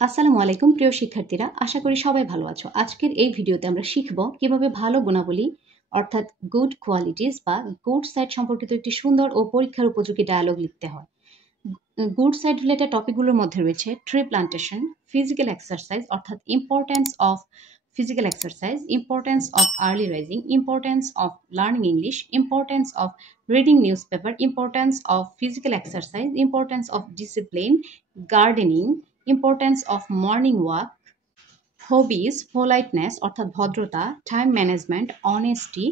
আসসালামু আলাইকুম প্রিয় শিক্ষার্থীরা, আশা করি সবাই ভালো আছো। আজকের এই ভিডিওতে আমরা শিখব কিভাবে ভালো গুণাবলী অর্থাৎ গুড কোয়ালিটিস বা গুড সাইড সম্পর্কিত একটি সুন্দর ও পরীক্ষার উপযোগী ডায়ালগ লিখতে হয়। গুড সাইড রিলেটেড টপিকগুলোর মধ্যে রয়েছে ট্রি প্লান্টেশন, ফিজিক্যাল এক্সারসাইজ অর্থাৎ importance of physical exercise, importance of early rising, importance of learning English, importance of reading newspaper, importance of physical exercise, importance of discipline, gardening, importance of morning walk, hobbies, politeness অর্থাৎ ভদ্রতা, time management, honesty,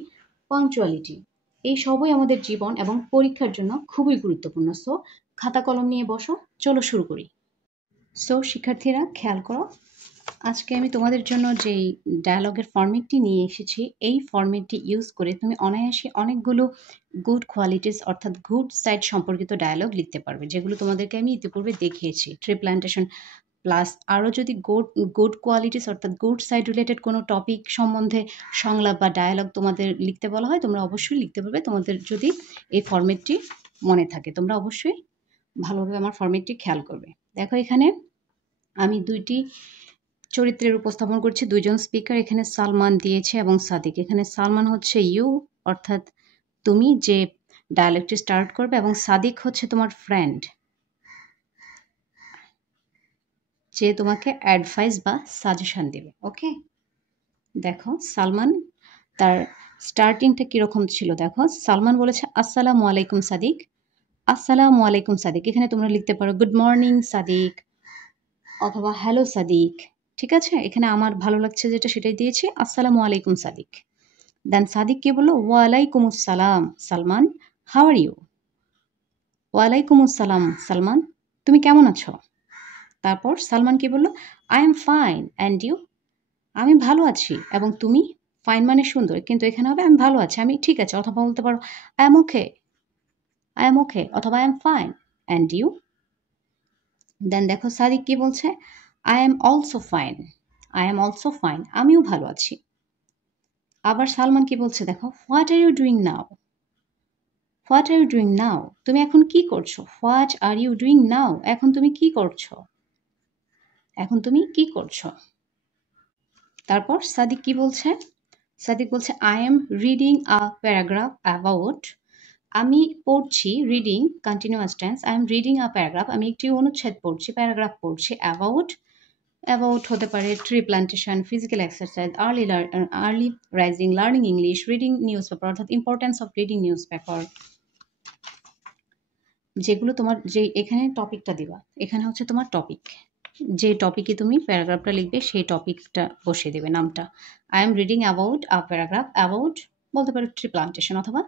punctuality. এই সবই আমাদের জীবন এবং পরীক্ষার জন্য খুবই গুরুত্বপূর্ণ। সো খাতা কলম নিয়ে বসো, চলো শুরু করি। সো শিক্ষার্থীরা খেয়াল করো, আজকে আমি তোমাদের জন্য যেই ডায়ালগের ফরম্যাটটি নিয়ে এসেছি, এই ফরম্যাটটি ইউজ করে তুমি অনায়াসে অনেকগুলো গুড কোয়ালিটিস অর্থাৎ গুড সাইড সম্পর্কিত ডায়ালগ লিখতে পারবে, যেগুলো তোমাদেরকে আমি ইতিপূর্বে দেখিয়েছি। ট্রি প্ল্যান্টেশন প্লাস আরও যদি গুড কোয়ালিটিস অর্থাৎ গুড সাইড রিলেটেড কোনো টপিক সম্বন্ধে সংলাপ বা ডায়ালগ তোমাদের লিখতে বলা হয়, তোমরা অবশ্যই লিখতে পারবে। তোমাদের যদি এই ফরম্যাটটি মনে থাকে, তোমরা অবশ্যই ভালোভাবে আমার ফরম্যাটটি খেয়াল করবে। দেখো, এখানে আমি দুইটি চরিত্রের উপস্থাপন করছি, দুইজন স্পিকার। এখানে সালমান দিয়েছে এবং সাদিক। এখানে সালমান হচ্ছে ইউ অর্থাৎ তুমি, যে ডায়ালগটি স্টার্ট করবে, এবং সাদিক হচ্ছে তোমার ফ্রেন্ড, যে তোমাকে অ্যাডভাইস বা সাজেশন দেবে। ওকে, দেখো সালমান তার স্টার্টিংটা কীরকম ছিল। দেখো, সালমান বলেছে আসসালামু আলাইকুম সাদিক। আসসালামু আলাইকুম সাদিক, এখানে তোমরা লিখতে পারো গুড মর্নিং সাদিক অথবা হ্যালো সাদিক। ঠিক আছে, এখানে আমার ভালো লাগছে যেটা সেটাই দিয়েছি, আসসালামু আলাইকুম সাদিক। দেন সাদিক কি বললো, ওয়ালাইকুম আসসালাম সালমান, হাউ আর ইউ। ওয়ালাইকুম আসসালাম সালমান, তুমি কেমন আছো। তারপর সালমান কি বললো, I am fine and you. আমি ভালো আছি এবং তুমি। ফাইন মানে সুন্দর, কিন্তু এখানে হবে আমি ভালো আছি, আমি ঠিক আছে। অথবা বলতে পারো I am okay, I am okay, অথবা I am fine and you. Then দেখো সাদিক কি বলছে, I am also fine, I am also fine, আমিও ভালো আছি। আবার সালমান কি বলছে, দেখো, what are you doing now. What are you doing now, তুমি এখন কি করছো। What are you doing now, এখন তুমি কি করছো, এখন তুমি কি করছো। তারপর সাদিক কি বলছে, সাদিক বলছে I am reading a paragraph about. আমি পড়ছি, reading continuous tense, I am reading a paragraph, আমি একটি অনুচ্ছেদ পড়ছি, প্যারাগ্রাফ পড়ছি। অ্যাবাউট, অ্যাবাউট হতে পারে tree plantation, physical exercise, early rising, learning English, reading newspaper অর্থাৎ importance of reading newspaper. যেগুলো তোমার যে এখানে টপিকটা দিবা, এখানে হচ্ছে তোমার টপিক, যে টপিকে তুমি প্যারাগ্রাফটা লিখবে সেই টপিকটা বসিয়ে দেবে নামটা। I am reading about a paragraph about বলতে পারো ট্রি প্লান্টেশন, অথবা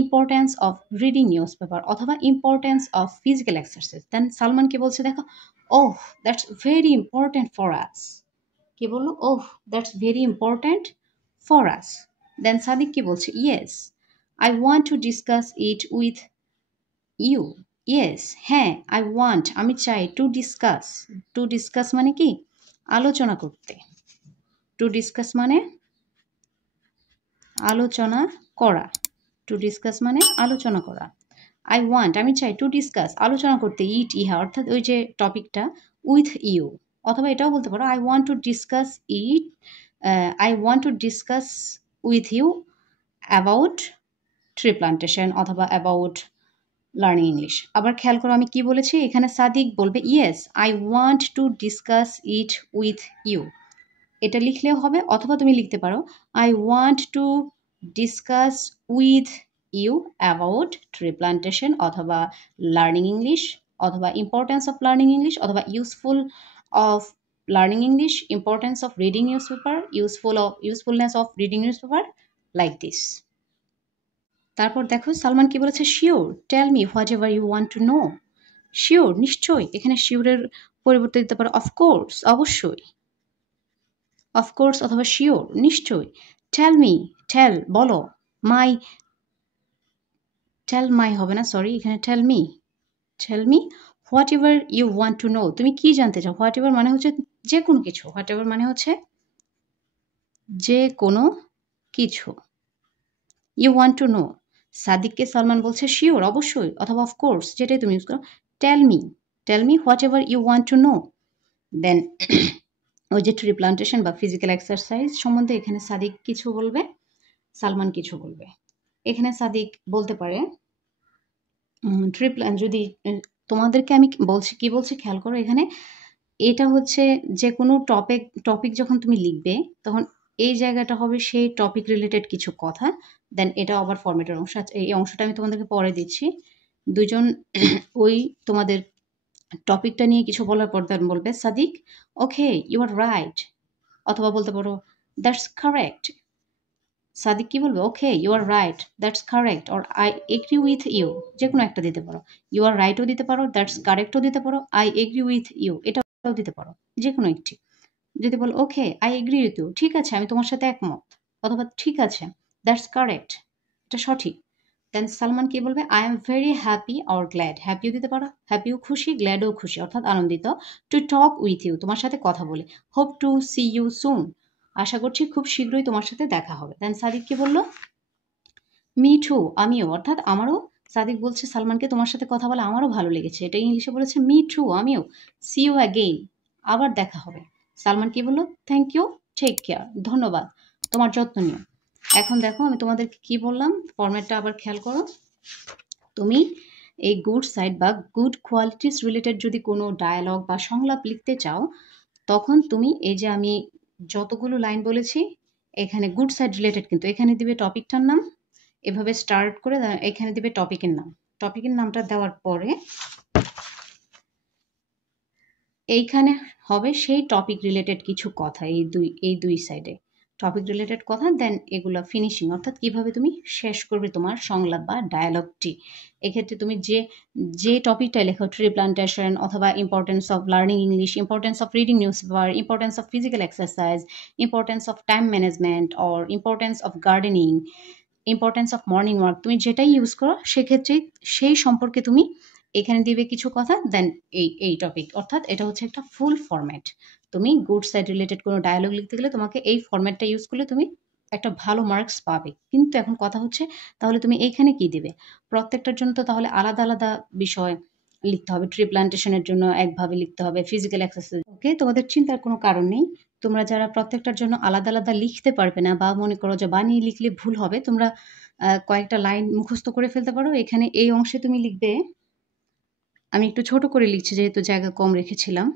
importance of reading newspaper, অথবা importance of physical exercise. Then Salman কি বলছে, দেখো, oh that's very important for us. কি বললো, oh that's very important for us. Then Sadiq কি বলছে, yes I want to discuss it with you. Yes, হ্যাঁ, I want আমি চাই, টু ডিসকাস, টু ডিসকাস মানে কি আলোচনা করতে, টু ডিসকাস মানে আলোচনা করা, টু ডিসকাস মানে আলোচনা করা। আই ওয়ান্ট আমি চাই, টু ডিসকাস আলোচনা করতে, ইট ইহা অর্থাৎ ওই যে টপিকটা, উইথ ইউ। অথবা এটাও বলতে পারো I want to discuss it, I want to discuss with you about tree plantation অথবা অ্যাবাউট লার্নিং ইংলিশ। আবার খেয়াল করো আমি কি বলেছি, এখানে সাদিক বলবে yes I want to discuss it with you, এটা লিখলেও হবে। অথবা তুমি লিখতে পারো I want to discuss with you about tree plantation অথবা লার্নিং ইংলিশ, অথবা ইম্পর্টেন্স অফ লার্নিং ইংলিশ, অথবা useful of learning English, importance of reading newspaper, usefulness of reading newspaper, like this. তারপর দেখো সালমান কি বলেছে, sure tell me whatever you want to know. Sure নিশ্চয়ই, এখানে শিওরের পরিবর্তে দিতে পারো অফকোর্স অবশ্যই, অফকোর্স অথবা শিওর নিশ্চয়ই। টেল মি, টেল বলো, মাই, টেল মাই হবে না, সরি, এখানে tell me, tell me whatever you want to know, তুমি কি জানতে চাও। হোয়াট এভার মানে হচ্ছে যে কোনো কিছু, হোয়াট এভার মানে হচ্ছে যে কোনো কিছু। ইউ ওয়ান্ট টু নো, সাদিককে সালমান বলছে শিওর অবশ্যই অথবা অফকোর্স, যেটাই তুমি ইউজ করো। Tell me whatever you want to know. Then ওই যে ট্রি প্লান্টেশন বা ফিজিক্যাল এক্সারসাইজ সম্বন্ধে এখানে সাদিক কিছু বলবে, সালমান কিছু বলবে। এখানে সাদিক বলতে পারে ট্রি প্ল্যান যদি তোমাদেরকে আমি বলছি কি বলছি খেয়াল করো, এখানে এটা হচ্ছে যে কোনো টপিক যখন তুমি লিখবে তখন এই জায়গাটা হবে সেই টপিক রিলেটেড কিছু কথা, দেন এটা আবার ফরম্যাটের অংশ আছে। এই অংশটা আমি তোমাদেরকে পরে দিচ্ছি। দুজন ওই তোমাদের টপিকটা নিয়ে কিছু বলার পর দেন বলবে Sadiq okay you are right, অথবা বলতে পারো দ্যাটস কারেক্ট। সাদিক কি বলবে okay you are right that's correct, or I agree with you, যে কোনো একটা দিতে পারো। ইউ আর রাইটও দিতে পারো, দ্যাটস কারেক্টও দিতে পারো, আই এগ্রি উইথ ইউ এটাও দিতে পারো, যে কোনো একটি। যদি বলো okay I agree with you, ঠিক আছে আমি তোমার সাথে একমত, অথবা ঠিক আছে দ্যাটস কারেক্ট, এটা সঠিক। দেন সালমান কি বলবে I am very happy or glad, হ্যাপিও দিতে পারো, হ্যাপিও খুশি গ্ল্যাডও খুশি অর্থাৎ আনন্দিত, টু টক উইথ ইউ তোমার সাথে কথা বলে, hope to see you soon আশা করছি খুব শীঘ্রই তোমার সাথে দেখা হবে। দেন সাদিক কি বললো মি টু আমিও, অর্থাৎ আমারও, সাদিক বলছে সালমানকে তোমার সাথে কথা বলে আমারও ভালো লেগেছে, এটা ইংলিশে বলেছে মি টু আমিও, সি ইউ অ্যাগেইন আবার দেখা হবে। সালমান কি বললো থ্যাংক ইউ টেক কেয়ার, ধন্যবাদ তোমার যত্ন নিও। এখন দেখো আমি তোমাদেরকে কি বললাম, ফরম্যাটটা আবার খেয়াল করো। তুমি এই গুড সাইড বা গুড কোয়ালিটিস রিলেটেড যদি কোনো ডায়ালগ বা সংলাপ লিখতে চাও, তখন তুমি এই যে আমি যতগুলো লাইন বলেছি এখানে গুড সাইড রিলেটেড, কিন্তু এখানে দিবে টপিকটার নাম, এভাবে স্টার্ট করে এখানে দিবে টপিকের নাম, টপিকের নামটা দেওয়ার পরে এইখানে হবে সেই টপিক রিলেটেড কিছু কথা, এই দুই সাইডে টপিক রিলেটেড কথা, দেন এগুলো ফিনিশিং অর্থাৎ কিভাবে তুমি শেষ করবে তোমার সংলাপ বা ডায়ালগটি। এক্ষেত্রে তুমি যে টপিকটা লেখো ট্রি প্লান্টেশন অথবা importance of learning English, importance of reading news paper, importance of physical exercise, importance of time management or importance of gardening, importance of morning walk, তুমি যেটাই ইউজ করো সেক্ষেত্রে সেই সম্পর্কে তুমি এখানে দিবে কিছু কথা, দেন এই টপিক, অর্থাৎ এটা হচ্ছে একটা ফুল ফরম্যাট। তুমি গুড সাইড রিলেটেড কোনো ডায়ালগ লিখতে গেলে তোমাকে এই ফরম্যাটটা ইউজ করলে তুমি একটা ভালো মার্কস পাবে। কিন্তু এখন কথা হচ্ছে তাহলে তুমি এইখানে কি দিবে, প্রত্যেকটার জন্য তো তাহলে আলাদা আলাদা বিষয় লিখতে হবে। ট্রি প্লান্টেশনের জন্য একভাবে লিখতে হবে, ফিজিক্যাল এক্সারসাইজ ওকে, তোমাদের চিন্তার কোনো কারণ নেই। তোমরা যারা প্রত্যেকটার জন্য আলাদা আলাদা লিখতে পারবে না বা মনে করো যে বানিয়ে লিখলে ভুল হবে, তোমরা কয়েকটা লাইন মুখস্থ করে ফেলতে পারো। এখানে এই অংশে তুমি লিখবে, আমি একটু ছোট করে লিখছি যেহেতু জায়গা কম রেখেছিলাম।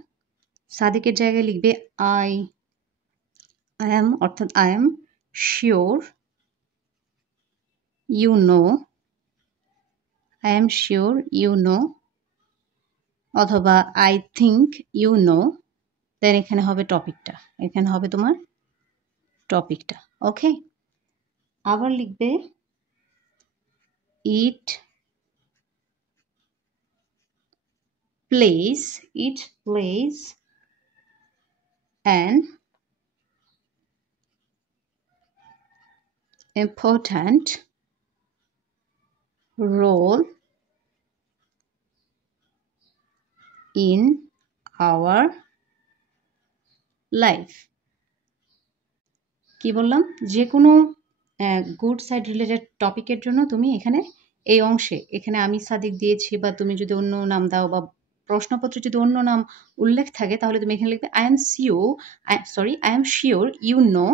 সাদিকের জায়গায় লিখবে আই অ্যাম, অর্থাৎ I am sure you know, I am sure you know, অথবা I think you know, then এখানে হবে টপিকটা, এখানে হবে তোমার টপিকটা ওকে। আবার লিখবে ইট plays an important role in our life। কি বললাম, যে কোনো গুড সাইড রিলেটেড টপিকের জন্য তুমি এখানে এই অংশে, এখানে আমি সাদিক দিয়েছি বা তুমি যদি অন্য নাম দাও বা প্রশ্নপত্রে যদি অন্য নাম উল্লেখ থাকে তাহলে তুমি এখানে লিখবে I am sure you know,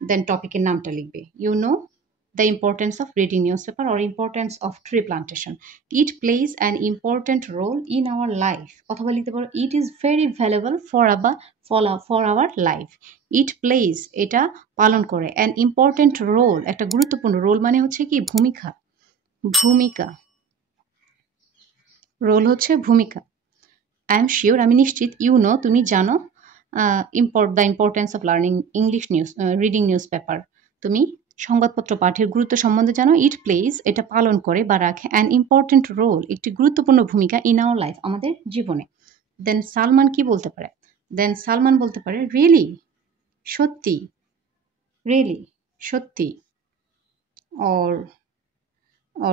then টপিকের নামটা লিখবে you know the importance of reading newspaper or importance of tree plantation. It plays an important role in our life, অথবা লিখতে পারো it is very valuable for our life. It plays এটা পালন করে, an important role একটা গুরুত্বপূর্ণ, role মানে হচ্ছে কি ভূমিকা, রোল হচ্ছে ভূমিকা। I am sure আমি নিশ্চিত, ইউ নো তুমি জানো, the importance of learning English news, reading newspaper তুমি সংবাদপত্র পাঠের গুরুত্ব সম্বন্ধে জানো। ইট প্লেজ এটা পালন করে বা রাখে অ্যান ইম্পর্টেন্ট রোল একটি গুরুত্বপূর্ণ ভূমিকা ইন আওয়ার লাইফ আমাদের জীবনে। দেন সালমান কি বলতে পারে, বলতে পারে রিয়েলি সত্যি, সত্যি, অর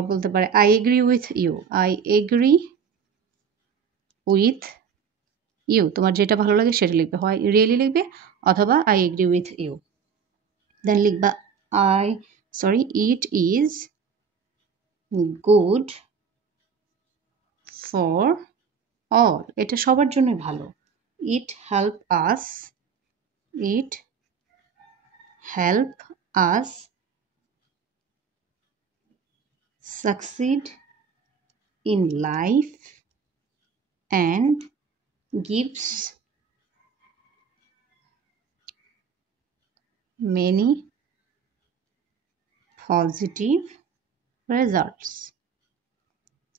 বলতে পারে আই এগ্রি উইথ ইউ, তোমার যেটা ভালো লাগে সেটা লিখবে, হয় রিয়েলি লিখবে অথবা আই এগ্রি উইথ ইউ। দেন লিখবা it is good for all, এটা সবার জন্যই ভালো, It help us succeed in life and gives many positive results.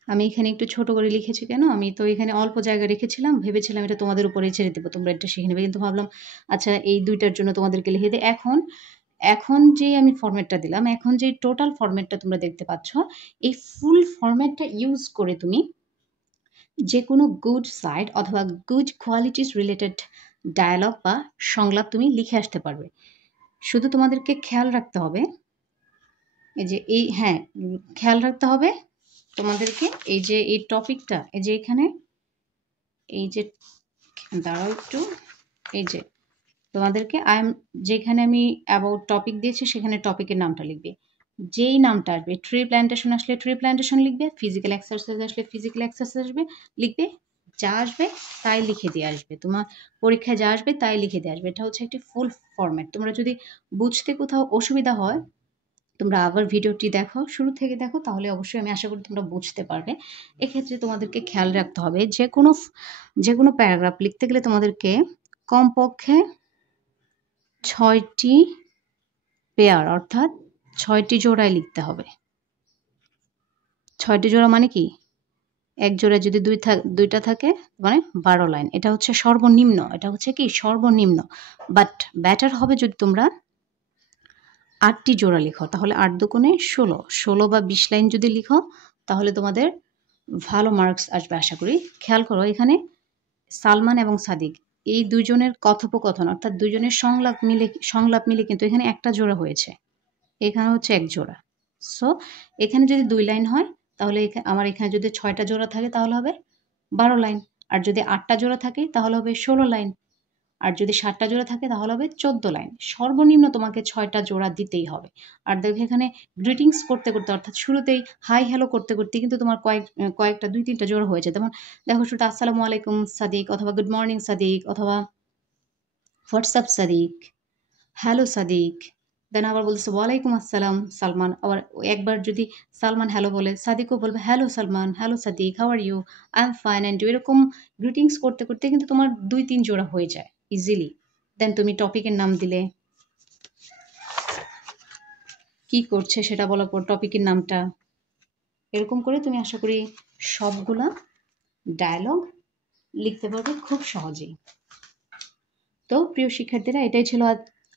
আমি এখানে একটু ছোট করে লিখেছি কেন, আমি তো এখানে অল্প জায়গা রেখেছিলাম, ভেবেছিলাম এটা তোমাদের উপরে ছেড়ে দেবো, তোমরা এটা শিখে নেবে, কিন্তু ভাবলাম আচ্ছা এই দুইটার জন্য তোমাদেরকে লিখে দিই। এখন যে আমি ফরম্যাটটা দিলাম, এখন যে টোটাল ফরম্যাটটা তোমরা দেখতে পাচ্ছ, এই ফুল ফরম্যাটটা ইউজ করে তুমি যে কোনো গুড সাইড অথবা গুড কোয়ালিটিস রিলেটেড ডায়ালগ বা সংলাপ তুমি লিখে আসতে পারবে। শুধু তোমাদেরকে খেয়াল রাখতে হবে এই যে খেয়াল রাখতে হবে তোমাদেরকে এই যে এই টপিকটা, এই যে এখানে এই যে দাঁড়াও একটু, এই যে তোমাদেরকে যেখানে আমি অ্যাবাউট টপিক দিয়েছি সেখানে টপিকের নামটা লিখবে। যেই নামটা আসবে, ট্রি প্ল্যান্টেশন আসলে ট্রি প্ল্যান্টেশন লিখবে, ফিজিক্যাল এক্সারসাইজ আসলে ফিজিক্যাল এক্সারসাইজ লিখবে, যা আসবে তাই লিখে দিয়ে আসবে, তোমার পরীক্ষায় যা আসবে তাই লিখে দিয়ে আসবে। এটা হচ্ছে একটি ফুল ফরম্যাট। তোমরা যদি বুঝতে কোথাও অসুবিধা হয় তোমরা আবার ভিডিওটি দেখো, শুরু থেকে দেখো, তাহলে অবশ্যই আমি আশা করি তোমরা বুঝতে পারবে। এক্ষেত্রে তোমাদেরকে খেয়াল রাখতে হবে যে কোনো প্যারাগ্রাফ লিখতে গেলে তোমাদেরকে কমপক্ষে 6টি পেয়ার অর্থাৎ 6টি জোড়ায় লিখতে হবে। 6টি জোড়া মানে কি, এক জোড়ায় যদি দুইটা থাকে মানে 12 লাইন। এটা হচ্ছে সর্বনিম্ন, এটা হচ্ছে কি সর্বনিম্ন। বাট ব্যাটার হবে যদি তোমরা 8টি জোড়া লিখো, তাহলে 8 দুগুণে 16 বা 20 লাইন যদি লিখো তাহলে তোমাদের ভালো মার্কস আসবে আশা করি। খেয়াল করো এখানে সালমান এবং সাদিক এই দুইজনের কথোপকথন অর্থাৎ দুইজনের সংলাপ মিলে কিন্তু এখানে একটা জোড়া হয়েছে, এখানে হচ্ছে এক জোড়া। সো এখানে যদি 2 লাইন হয় তাহলে আমার এখানে যদি 6টা জোড়া থাকে তাহলে হবে 12 লাইন, আর যদি 8টা জোড়া থাকে তাহলে হবে 16 লাইন, আর যদি 7টা জোড়া থাকে তাহলে হবে 14 লাইন। সর্বনিম্ন তোমাকে 6টা জোড়া দিতেই হবে। আর দেখো এখানে গ্রিটিংস করতে করতে অর্থাৎ শুরুতেই হাই হ্যালো করতে করতে কিন্তু তোমার কয়েকটা 2-3টা জোড়া হয়েছে। যেমন দেখো শুরুতে আসসালামু আলাইকুম সাদিক, অথবা গুড মর্নিং সাদিক, অথবা হোয়াটসঅ্যাপ সাদিক, হ্যালো সাদিক, দেন আবার বলতেছে ওয়ালাইকুম আসসালাম সালমান। আবার একবার যদি সালমান হ্যালো বলে সাদিকও বলবে hello Salman, hello Sadiq, how are you, I am fine and you. এরকম গ্রিটিংস করতে করতে কিন্তু তোমার 2-3 জোড়া হয়ে যায় ইজিলি। দেন তুমি টপিকের নাম দিলে, কি করছে সেটা বলার পর টপিকের নামটা, এরকম করে তুমি আশা করি সবগুলা ডায়ালগ লিখতে পারবে খুব সহজেই। তো প্রিয় শিক্ষার্থীরা, এটাই ছিল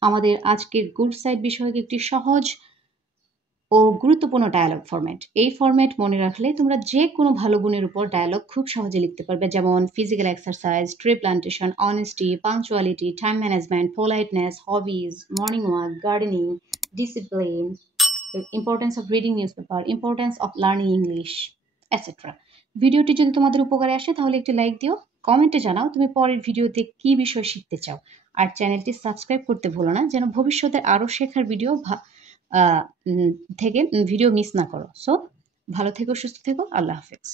আমাদের আজকের গুড সাইড বিষয়ক একটি সহজ ও গুরুত্বপূর্ণ ডায়ালগ ফরম্যাট। এই ফরম্যাট মনে রাখলে তোমরা যে কোনো ভালো গুণের উপর ডায়ালগ খুব সহজে লিখতে পারবে, যেমন physical exercise, tree plantation, honesty, punctuality, time management, politeness, hobbies, morning walk, gardening, discipline, importance of reading news paper, importance of learning English, etcetera. ভিডিওটি যদি তোমাদের উপকারে আসে তাহলে একটি লাইক দিও, কমেন্টে জানাও তুমি পরের ভিডিওতে কি বিষয় শিখতে চাও, আর চ্যানেলটি সাবস্ক্রাইব করতে ভুলো না যেন ভবিষ্যতে আরও শেখার থেকে ভিডিও মিস না করো। সো ভালো থেকো, সুস্থ থেকো, আল্লাহ হাফেজ।